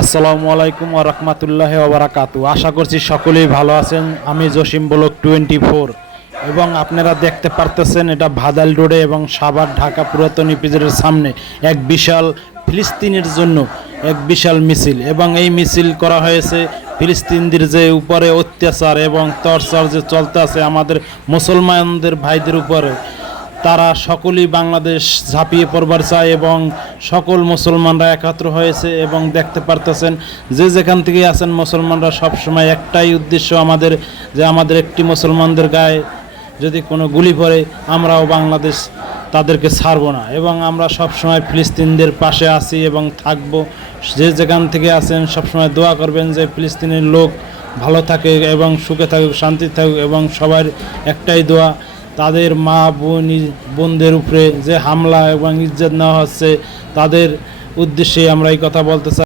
আসসালামু আলাইকুম ওয়া রাহমাতুল্লাহি ওয়া বারাকাতু। আশা করছি সকলেই ভালো আছেন। আমি জসিম ব্লক 24 এবং আপনারা দেখতে পারতেছেন এটা ভাদাল রোডে এবং সাভার ঢাকা পুরাতন ইপিজেডের সামনে এক বিশাল ফিলিস্তিনের জন্য এক বিশাল মিছিল, এবং এই মিছিল করা হয়েছে ফিলিস্তিনদের যে উপরে অত্যাচার এবং টর্চার যে চলতে আছে আমাদের মুসলমানদের ভাইদের উপরে। তারা সকলেই বাংলাদেশ ঝাঁপিয়ে পড়বার চায় এবং সকল মুসলমানরা একাত্র হয়েছে। এবং দেখতে পারতেছেন যে যেখান থেকে আছেন মুসলমানরা সবসময় একটাই উদ্দেশ্য আমাদের, যে আমাদের একটি মুসলমানদের গায়ে যদি কোনো গুলি পড়ে আমরাও বাংলাদেশ তাদেরকে ছাড়বো না, এবং আমরা সবসময় ফিলিস্তিনদের পাশে আছি এবং থাকবো। যে যেখান থেকে আছেন সবসময় দোয়া করবেন যে ফিলিস্তিনের লোক ভালো থাকে এবং সুখে থাকুক, শান্তি থাকুক, এবং সবার একটাই দোয়া তাদের মা বোনদের উপরে যে হামলা এবং ইজ্জত নেওয়া হচ্ছে তাদের উদ্দেশ্যে আমরা এই কথা বলতে চাই।